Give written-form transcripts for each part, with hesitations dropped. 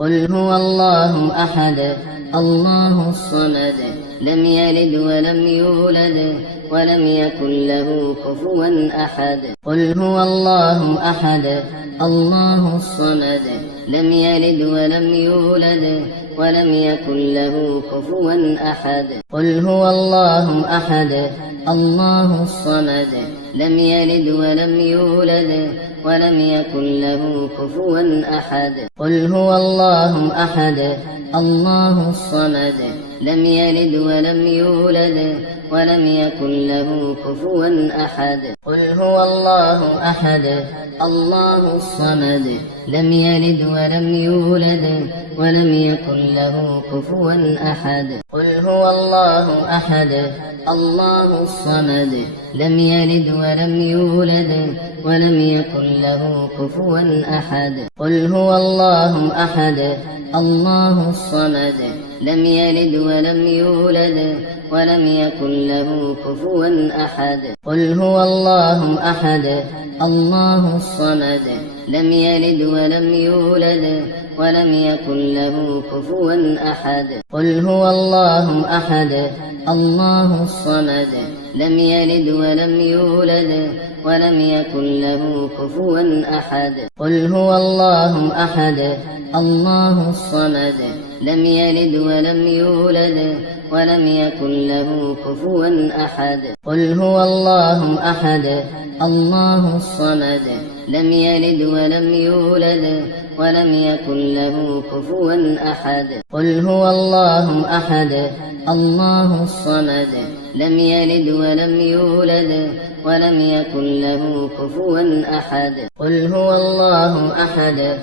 قل هو الله أحد الله الصمد لم يلد ولم يولد ولم يكن له كفوا أحد قل هو الله أحد الله الصمد لم يلد ولم يولد ولم يكن له كفوا أحد قل هو الله أحد الله الصمد لم يلد ولم يولد ولم يكن له كفوا أحد قل هو الله أحد الله الصمد لم يلد ولم يولد ولم يكن له كفوا أحد قل هو الله أحد الله الصمد لم يلد ولم يولد ولم يكن له كفوا أحد قل هو الله أحد الله الصمد لم يلد ولم يولد ولم يكن له كفوا أحد قل هو الله أحد الله الصمد لم يلد ولم يولد ولم يكن له كفوا أحد قل هو الله أحد الله الصمد لم يلد ولم يولد ولم يكن له كفوا أحد قل هو الله أحد الله الصمد لم يلد ولم يولد ولم يكن له كفوا أحد قل هو الله أحد الله الصمد لم يلد ولم يولد ولم يكن له كفوا أحد قل هو الله أحد الله الصمد لم يلد ولم يولد ولم يكن له كفوا أحد قل هو الله أحد الله الصمد لم يلد ولم يولد ولم يكن له كفوا أحد قل هو الله أحد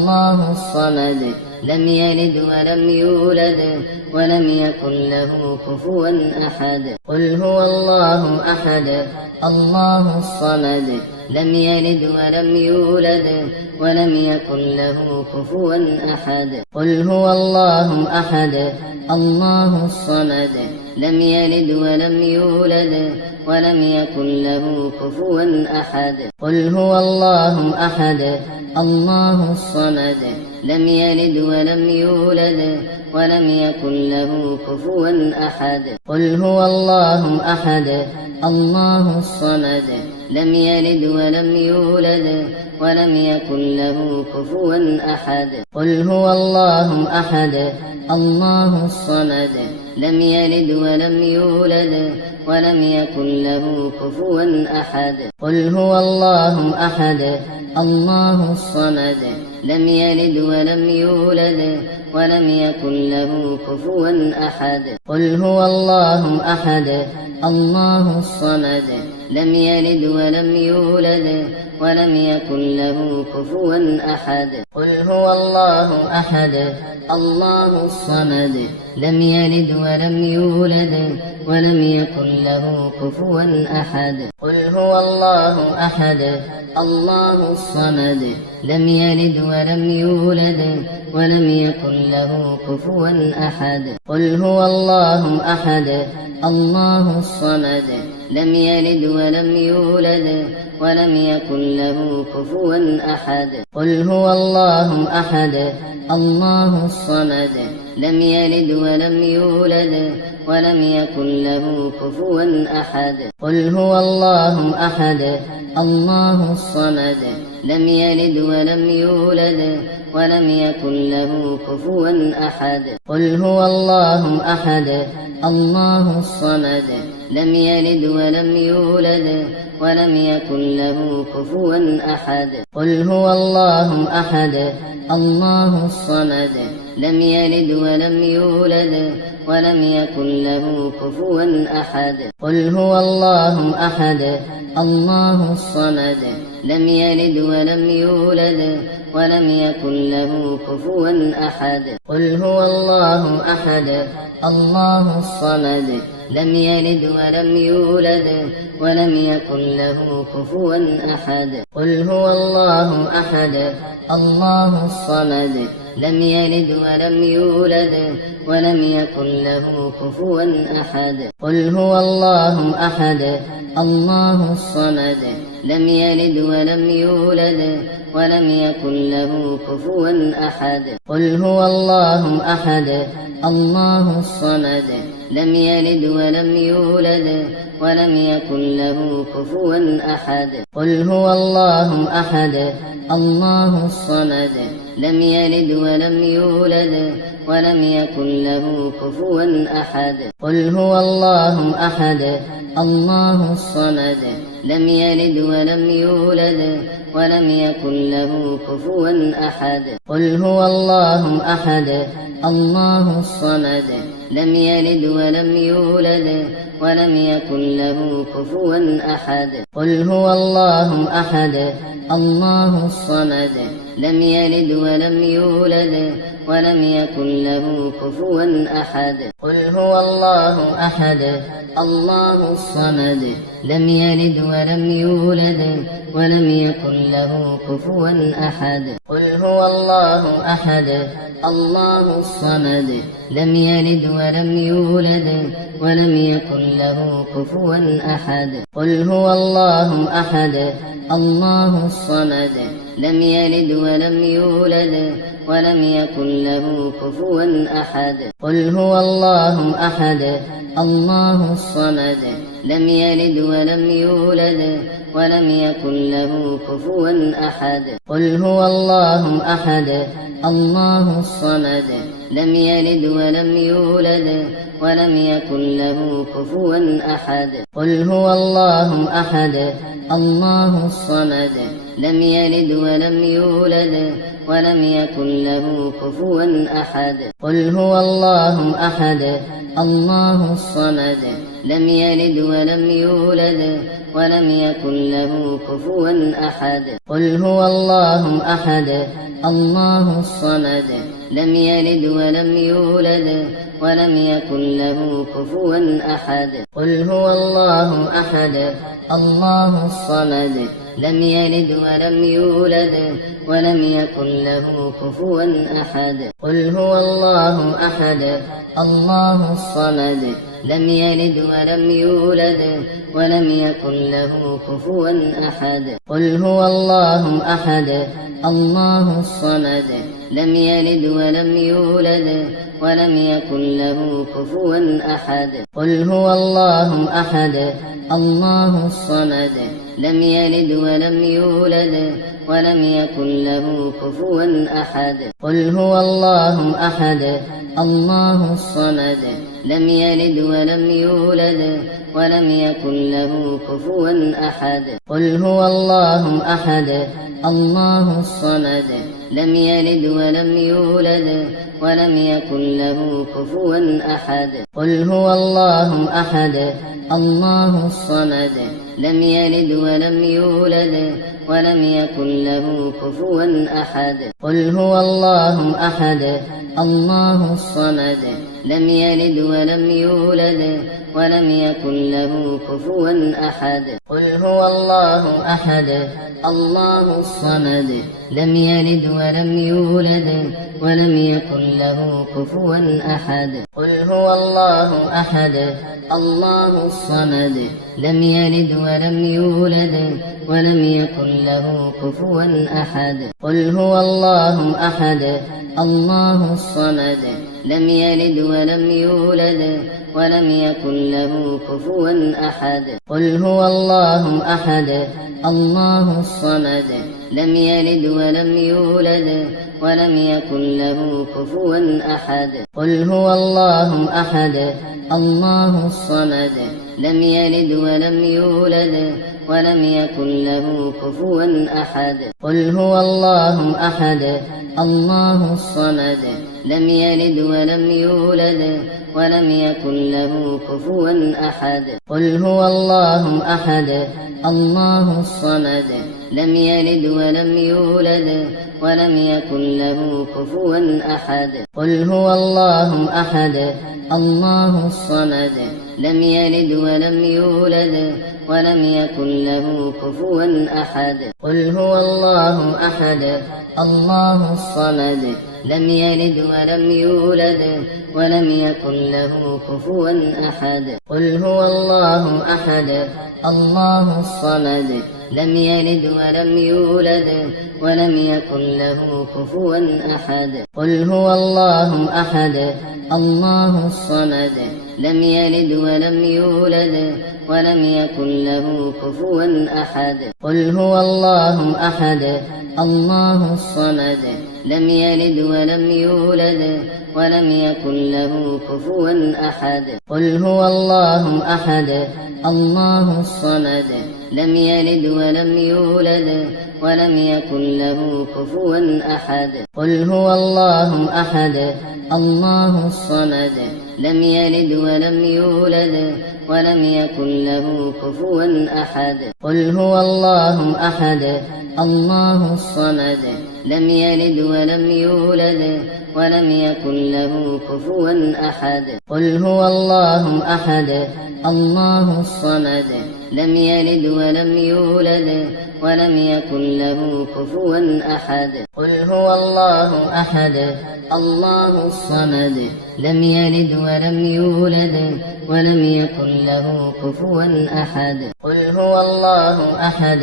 الله الصمد لم يلد ولم يولد ولم يكن له كفوا أحد قل هو الله أحد الله الصمد لم يلد ولم يولد ولم يكن له كفوا أحد قل هو الله أحد الله الصمد لم يلد ولم يولد ولم يكن له كفوا أحد قل هو الله أحد الله الصمد لم يلد ولم يولد ولم يكن له كفوا أحد قل هو الله أحد الله الصمد لم يلد ولم يولد ولم يكن له كفوا أحد قل هو الله أحد الله الصمد لم يلد ولم يولد ولم يكن له كفوا أحد قل هو الله أحد الله الصمد لم يلد ولم يولد ولم يكن له كفوا أحد قل هو الله أحد الله الصمد لم يلد ولم يولد ولم يكن له كفوا أحد قل هو الله أحد الله الصمد لم يلد ولم يولد ولم يكن له كفوا أحد قل هو الله أحد الله الصمد لم يلد ولم يولد ولم يكن له كفوا أحد قل هو الله أحد الله الصمد لم يلد ولم يولد ولم يكن له كفوا أحد قل هو الله أحد الله الصمد لم يلد ولم يولد ولم يكن له كفوا أحد قل هو الله أحد الله الصمد لم يلد ولم يولد ولم يكن له كفوا أحد قل هو الله أحد الله الصمد لم يلد ولم يولد ولم يكن له كفوا أحد قل هو الله أحد الله الصمد لم يلد ولم يولد ولم يكن له كفوا أحد قل هو الله أحد الله الصمد لم يلد ولم يولد ولم يكن له كفوا أحد قل هو الله أحد الله الصمد لم يلد ولم يولد ولم يكن له كفوا أحد قل هو الله أحد الله الصمد لم يلد ولم يولد ولم يكن له كفوا أحد قل هو الله أحد الله الصمد لم يلد ولم يولد ولم يكن له كفوا أحد قل هو الله أحد الله الصمد لم يلد ولم يولد ولم يكن له كفوا أحد قل هو الله أحد الله الصمد لم يلد ولم يولد ولم يكن له كفوا أحد قل هو الله أحد الله الصمد لم يلد ولم يولد ولم يكن له كفوا أحد قل هو الله أحد الله الصمد لم يلد ولم يولد ولم يكن له كفوا أحد قل هو الله أحد الله الصمد لم يلد ولم يولد ولم يكن له كفوا أحد قل هو الله أحد الله الصمد لم يلد ولم يولد ولم يكن له كفوا أحد قل هو الله أحد الله الصمد لم يلد ولم يولد ولم يكن له كفوا أحد قل هو الله أحد الله الصمد لم يلد ولم يولد ولم يكن له كفوا أحد قل هو الله أحد الله الصمد لم يلد ولم يولد ولم يكن له كفوا أحد قل هو الله أحد الله الصمد لم يلد ولم يولد ولم يكن له كفوا أحد قل هو الله أحد الله الصمد لم يلد ولم يولد ولم يكن له كفوا أحد قل هو الله أحد الله الصمد لم يلد ولم يولد ولم يكن له كفوا أحد قل هو الله أحد الله الصمد لم يلد ولم يولد ولم يكن له كفوا أحد قل هو الله أحد الله الصمد لم يلد ولم يولد ولم يكن له كفوا أحد قل هو الله أحد الله الصمد لم يلد ولم يولد ولم يكن له كفوا أحد قل هو الله أحد الله الصمد لم يلد ولم يولد ولم يكن له كفوا أحد قل هو الله أحد الله الصمد لم يلد ولم يولد ولم يكن له كفوا أحد قل هو الله أحد الله الصمد لم يلد ولم يولد ولم يكن له كفوا أحد قل هو الله أحد الله الصمد لم يلد ولم يولد ولم يكن له كفوا أحد قل هو الله أحد الله الصمد لم يلد ولم يولد ولم يكن له كفوا أحد قل هو الله أحد الله الصمد لم يلد ولم يولد ولم يكن له كفوا أحد قل هو الله أحد الله الصمد لم يلد ولم يولد ولم يكن له كفوا أحد قل هو الله أحد الله الصمد لم يلد ولم يولد ولم يكن له كفوا أحد قل هو الله أحد الله الصمد لم يلد ولم يولد ولم يكن له كفوا أحد قل هو الله أحد الله الصمد لم يلد ولم يولد ولم يكن له كفوا أحد قل هو الله أحد الله الصمد لم يلد ولم يولد ولم يكن له كفوا أحد قل هو الله أحد الله الصمد لم يلد ولم يولد ولم يكن له كفوا أحد قل هو الله أحد الله الصمد لم يلد ولم يولد ولم يكن له كفوا أحد قل هو الله أحد الله الصمد لم يلد ولم يولد ولم يكن له كفوا أحد قل هو الله أحد الله الصمد لم يلد ولم يولد ولم يكن له كفوا أحد قل هو الله أحد الله الصمد لم يلد ولم يولد ولم يكن له كفوا أحد قل هو الله أحد الله الصمد لم يلد ولم يولد ولم يكن له كفوا أحد قل هو الله أحد الله الصمد لم يلد ولم يولد ولم يكن له كفوا أحد قل هو الله أحد الله الصمد لم يلد ولم يولد ولم يكن له كفوا أحد قل هو الله أحد الله الصمد لم يلد ولم يولد ولم يكن له كفوا أحد قل هو الله أحد الله الصمد لم يلد ولم يولد ولم يكن له كفوا أحد قل هو الله أحد الله الصمد لم يلد ولم يولد ولم يكن له كفوا أحد قل هو الله أحد الله الصمد لم يلد ولم يولد ولم يكن له كفوا أحد قل هو الله أحد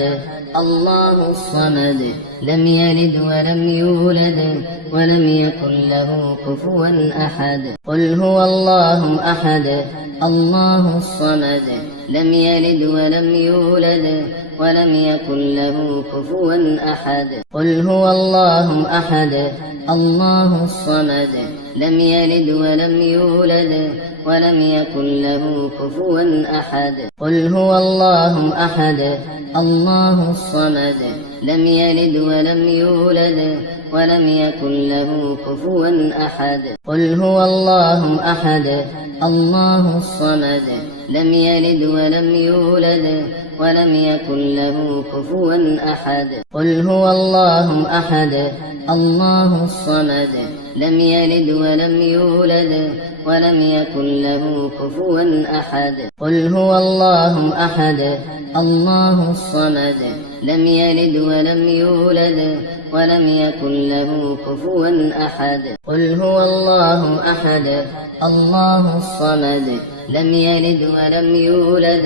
الله الصمد لم يلد ولم يولد ولم يكن له كفوا أحد قل هو الله أحد الله الصمد لم يلد ولم يولد ولم يكن له كفوا أحد قل هو الله أحد الله الصمد لم يلد ولم يولد ولم يكن له كفوا أحد قل هو الله أحد الله الصمد لم يلد ولم يولد ولم يكن له كفوا أحد قل هو الله أحد الله الصمد لم يلد ولم يولد ولم يكن له كفوا أحد قل هو الله أحد الله الصمد لم يلد ولم يولد ولم يكن له كفوا أحد قل هو الله أحد الله الصمد لم يلد ولم يولد ولم يكن له كفوا أحد قل هو الله أحد الله الصمد لم يلد ولم يولد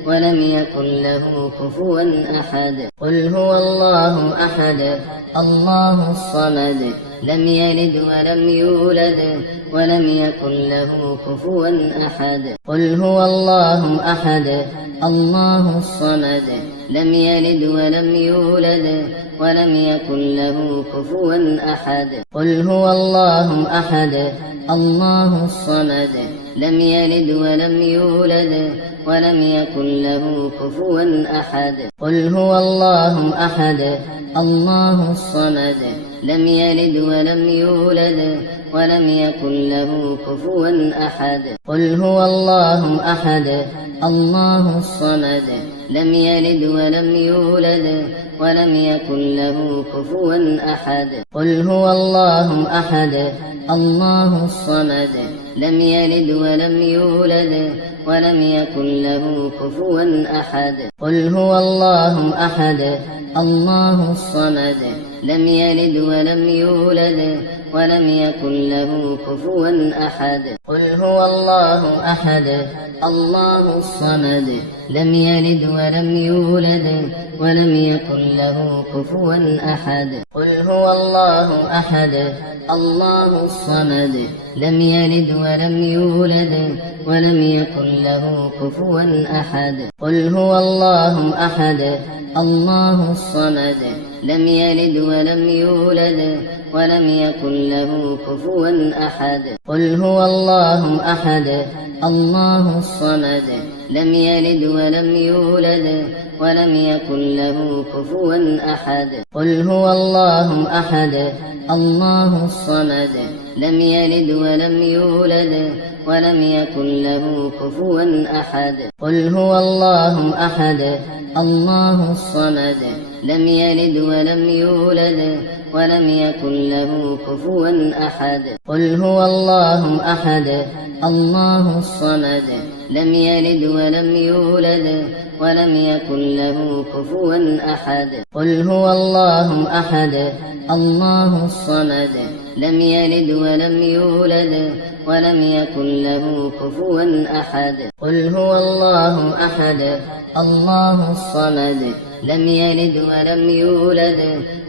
ولم يكن له كفوا أحد قل هو الله أحد الله الصمد لم يلد ولم يولد ولم يكن له كفوا أحد قل هو الله أحد الله الصمد لم يلد ولم يولد ولم يكن له كفوا أحد قل هو الله أحد الله الصمد لم يلد ولم يولد ولم يكن له كفوا أحد قل هو الله أحد الله الصمد لم يلد ولم يولد ولم يكن له كفوا أحد قل هو الله أحد الله الصمد لم يلد ولم يولد ولم يكن له كفوا أحد قل هو الله أحد الله الصمد لم يلد ولم يولد ولم يكن له كفوا أحد قل هو الله أحد الله الصمد لم يلد ولم يولد ولم يكن له كفوا أحد قل هو الله أحد الله الصمد لم يلد ولم يولد ولم يكن له كفوا أحد قل هو الله أحد الله الصمد لم يلد ولم يولد ولم يكن له كفوا أحد قل هو الله أحد الله الصمد لم يلد ولم يولد ولم يكن له كفوا أحد قل هو الله أحد الله الصمد لم يلد ولم يولد ولم يكن له كفوا أحد قل هو الله أحد الله الصمد لم يلد ولم يولد ولم يكن له كفوا أحد قل هو الله أحد الله الصمد لم يلد ولم يولد ولم يكن له كفوا أحد قل هو الله أحد الله الصمد لم يلد ولم يولد ولم يكن له كفوا أحد قل هو الله أحد الله الصمد لم يلد ولم يولد ولم يكن له كفوا أحد قل هو الله أحد الله الصمد لم يلد ولم يولد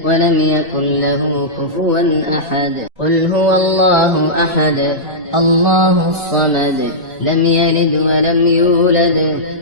ولم يكن له كفوا أحد قل هو الله أحد الله الصمد لم يلد ولم يولد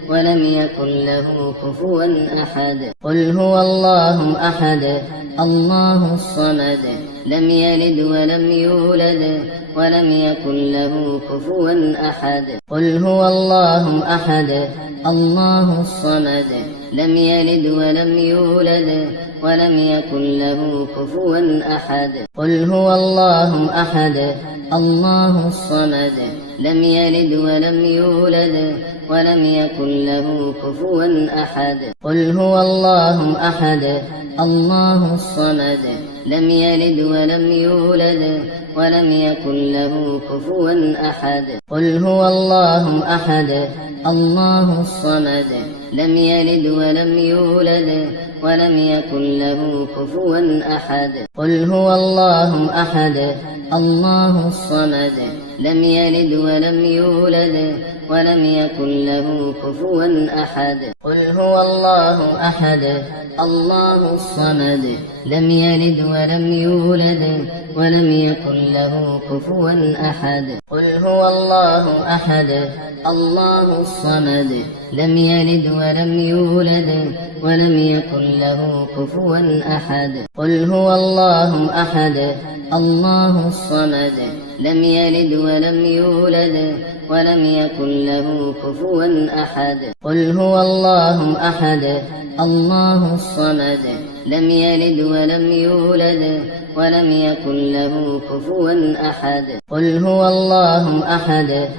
ولم يكن له كفوا أحد قل هو الله أحد الله الصمد لم يلد ولم يولد ولم يكن له كفوا أحد قل هو الله أحد الله الصمد لم يلد ولم يولد ولم يكن له كفوا أحد قل هو الله أحد الله الصمد لم يلد ولم يولد ولم يكن له كفوا أحد قل هو الله أحد الله الصمد لم يلد ولم يولد ولم يكن له كفوا أحد قل هو الله أحد الله الصمد لم يلد ولم يولد ولم يكن له كفوا أحد قل هو الله أحد الله الصمد لم يلد ولم يولد ولم يكن له كفوا أحد قل هو الله أحد الله الصمد لم يلد ولم يولد ولم يكن له كفوا أحد قل هو الله أحد الله الصمد لم يلد ولم يولد ولم يكن له كفوا أحد قل هو الله أحد الله الصمد لم يلد ولم يولد ولم يكن له كفوا أحد قل هو الله أحد الله الصمد لم يلد ولم يولد ولم يكن له كفوا أحد قل هو الله أحد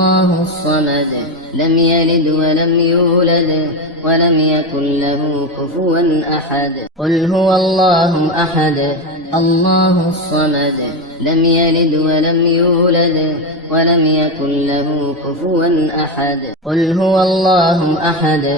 الله الصمد لم يلد ولم يولد ولم يكن له كفوا أحد قل هو الله أحد الله الصمد لم يلد ولم يولد ولم يكن له كفوا أحد قل هو الله أحد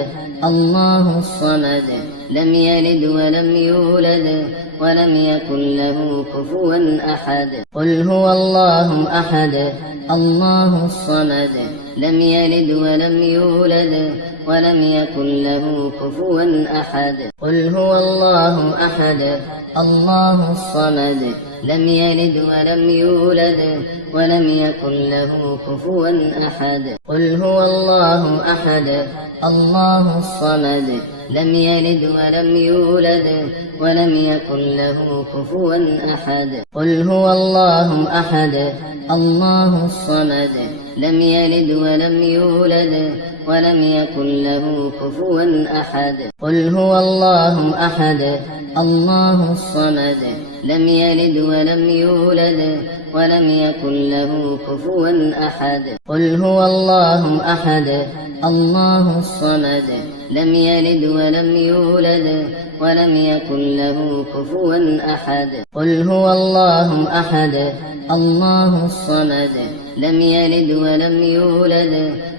الله الصمد لم يلد ولم يولد ولم يكن له كفوا أحد قل هو الله أحد الله الصمد لم يلد ولم يولد ولم يكن له كفوا أحد قل هو الله أحد الله الصمد لم يلد ولم يولد ولم يكن له كفوا أحد قل هو الله أحد الله الصمد لم يلد ولم يولد ولم يكن له كفوا أحد قل هو الله أحد الله الصمد لم يلد ولم يولد ولم يكن له كفوا أحد قل هو الله أحد الله الصمد لم يلد ولم يولد ولم يكن له كفوا أحد قل هو الله أحد الله الصمد لم يلد ولم يولد ولم يكن له كفوا أحد قل هو الله أحد الله الصمد لم يلد ولم يولد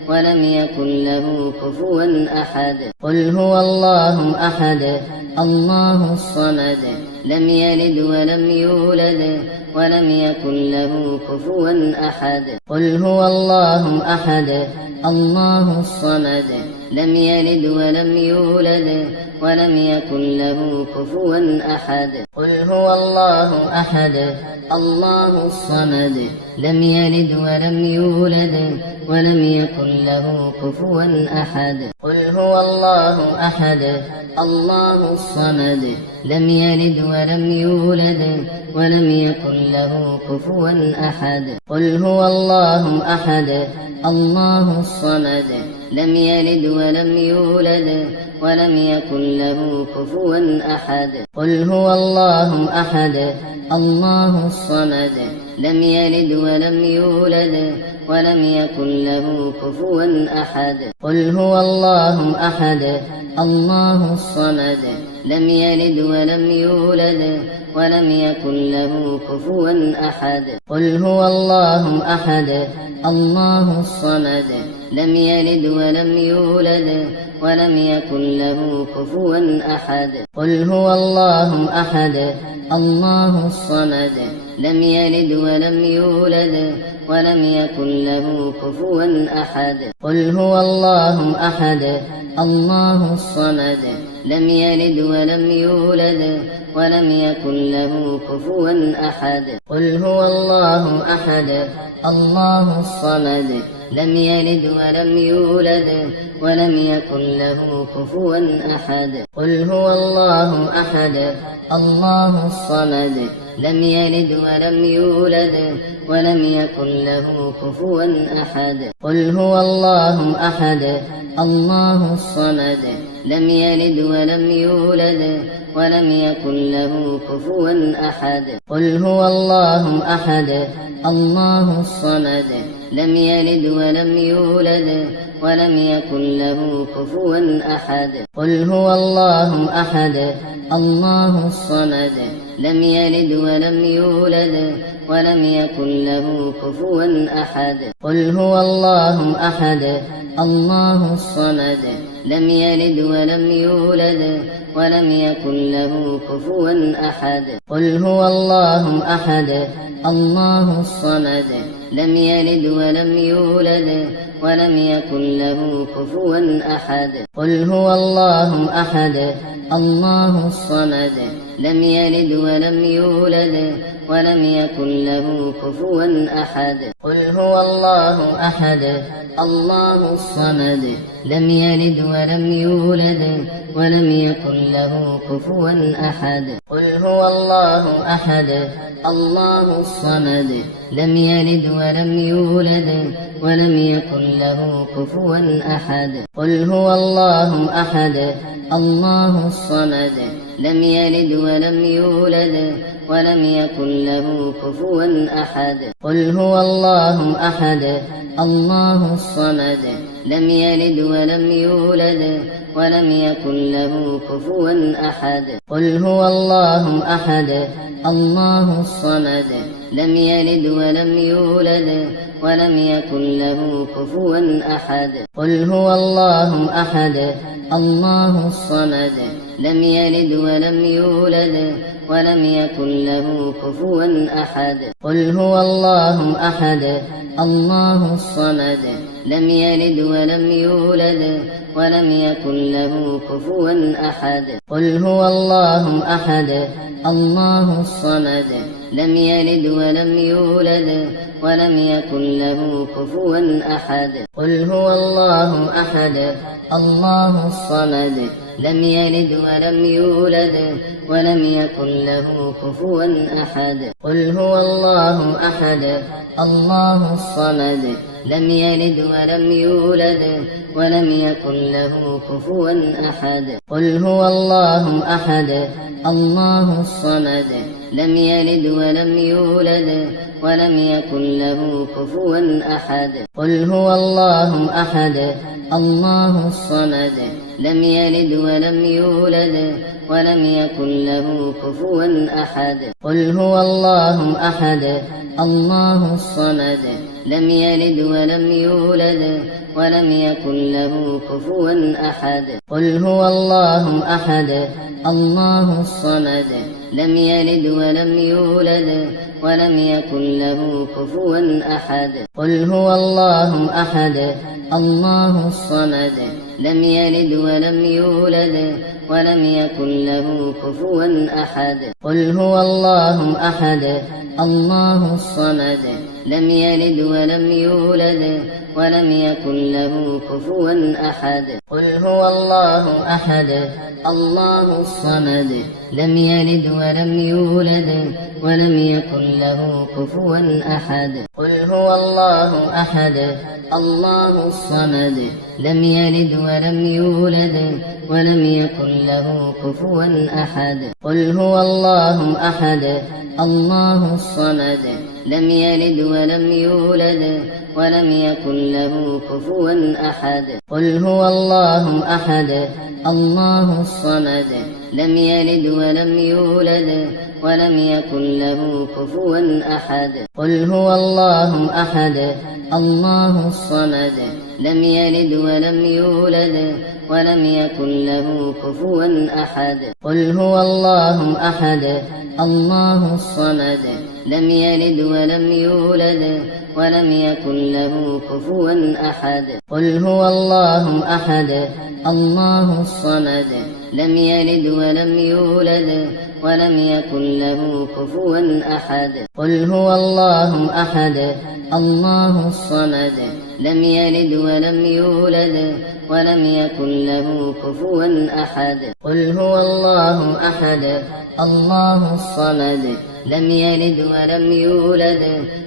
ولم يكن له كفوا أحد قل هو الله أحد الله الصمد لم يلد ولم يولد ولم يكن له كفوا أحد قل هو الله أحد الله الصمد لم يلد ولم يولد ولم يكن له كفوا أحد قل هو الله أحد الله الصمد لم يلد ولم يولد ولم يكن له كفوا أحد قل هو الله أحد الله الصمد لم يلد ولم يولد ولم يكن له كفوا أحد قل هو الله أحد الله الصمد لم يلد ولم يولد ولم يكن له كفوا أحد قل هو الله أحد الله الصمد لم يلد ولم يولد ولم يكن له كفوا أحد قل هو الله أحد الله الصمد لم يلد ولم يولد ولم يكن له كفوا أحد قل هو الله أحد الله الصمد لم يلد ولم يولد ولم يكن له كفوا أحد قل هو الله أحد الله الصمد لم يلد ولم يولد ولم يكن له كفوا أحد قل هو الله أحد الله الصمد لم يلد ولم يولد ولم يكن له كفوا أحد قل هو الله أحد الله الصمد لم يلد ولم يولد ولم يكن له كفوا أحد قل هو الله أحد الله الصمد لم يلد ولم يولد ولم يكن له كفوا أحد قل هو الله أحد الله الصمد لم يلد ولم يولد ولم يكن له كفوا أحد قل هو الله أحد الله الصمد لم يلد ولم يولد ولم يكن له كفوا أحد قل هو الله أحد الله الصمد لم يلد ولم يولد ولم يكن له كفوا أحد قل هو الله أحد الله الصمد لم يلد ولم يولد ولم يكن له كفوا أحد قل هو الله أحد الله الصمد لم يلد ولم يولد ولم يكن له كفوا أحد قل هو الله أحد الله الصمد لم يلد ولم يولد ولم يكن له كفوا أحد قل هو الله أحد الله الصمد لم يلد ولم يولد ولم يكن له كفوا أحد قل هو الله أحد الله الصمد لم يلد ولم يولد ولم يكن له كفوا أحد قل هو الله أحد الله الصمد لم يلد ولم يولد ولم يكن له كفوا أحد قل هو الله أحد الله الصمد لم يلد ولم يولد ولم يكن له كفوا أحد قل هو الله أحد الله الصمد لم يلد ولم يولد ولم يكن له كفوا أحد قل هو الله أحد الله الصمد لم يلد ولم يولد ولم يكن له كفوا أحد قل هو الله أحد الله الصمد لم يلد ولم يولد ولم يكن له كفوا أحد قل هو الله أحد الله الصمد لم يلد ولم يولد ولم يكن له كفوا أحد قل هو الله أحد الله الصمد لم يلد ولم يولد ولم يكن له كفوا أحد قل هو الله أحد الله الصمد لم يلد ولم يولد ولم يكن له كفوا أحد قل هو الله أحد الله الصمد لم يلد ولم يولد ولم يكن له كفوا أحد قل هو الله أحد الله الصمد لم يلد ولم يولد ولم يكن له كفوا أحد قل هو الله أحد الله الصمد لم يلد ولم يولد ولم يكن له كفوا أحد قل هو الله أحد الله الصمد لم يلد ولم يولد ولم يكن له كفوا أحد قل هو الله أحد الله الصمد لم يلد ولم يولد ولم يكن له كفوا أحد قل هو الله أحد الله الصمد لم يلد ولم يولد ولم يكن له كفوا أحد قل هو الله أحد الله الصمد لم يلد ولم يولد ولم يكن له كفوا أحد قل هو الله أحد الله الصمد لم يلد ولم يولد ولم يكن له كفوا أحد قل هو الله أحد الله الصمد لم يلد ولم يولد ولم يكن له كفوا أحد قل هو الله أحد الله الصمد لم يلد ولم يولد ولم يكن له كفوا أحد قل هو الله أحد الله الصمد لم يلد ولم يولد ولم يكن له كفوا أحد قل هو الله أحد الله الصمد لم يلد ولم يولد ولم يكن له كفوا أحد قل هو الله أحد الله الصمد لم يلد ولم يولد ولم يكن له كفوا أحد قل هو الله أحد الله الصمد لم يلد ولم يولد ولم يكن له كفوا أحد قل هو الله أحد الله الصمد لم يلد ولم يولد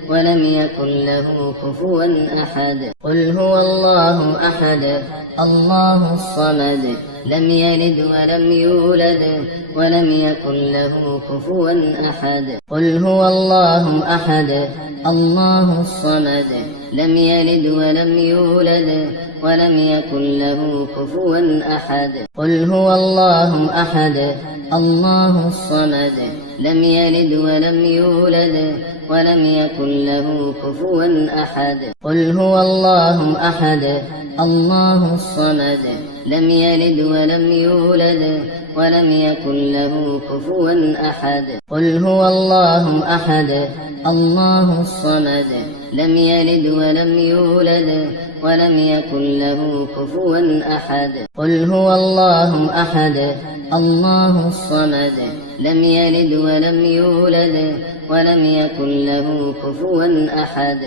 ولم يكن له كفوا أحد قل هو الله أحد الله الصمد لم يلد ولم يولد ولم يكن له كفوا أحد قل هو الله أحد الله الصمد لم يلد ولم يولد ولم يكن له كفوا أحد قل هو الله أحد الله الصمد لم يلد ولم يولد ولم يكن له كفوا أحد قل هو الله أحد الله الصمد لم يلد ولم يولد ولم يكن له كفوا أحد قل هو الله أحد الله الصمد لم يلد ولم يولد ولم يكن له كفوا أحد قل هو الله أحد الله الصمد لم يلد ولم يولد ولم يكن له كفوا أحد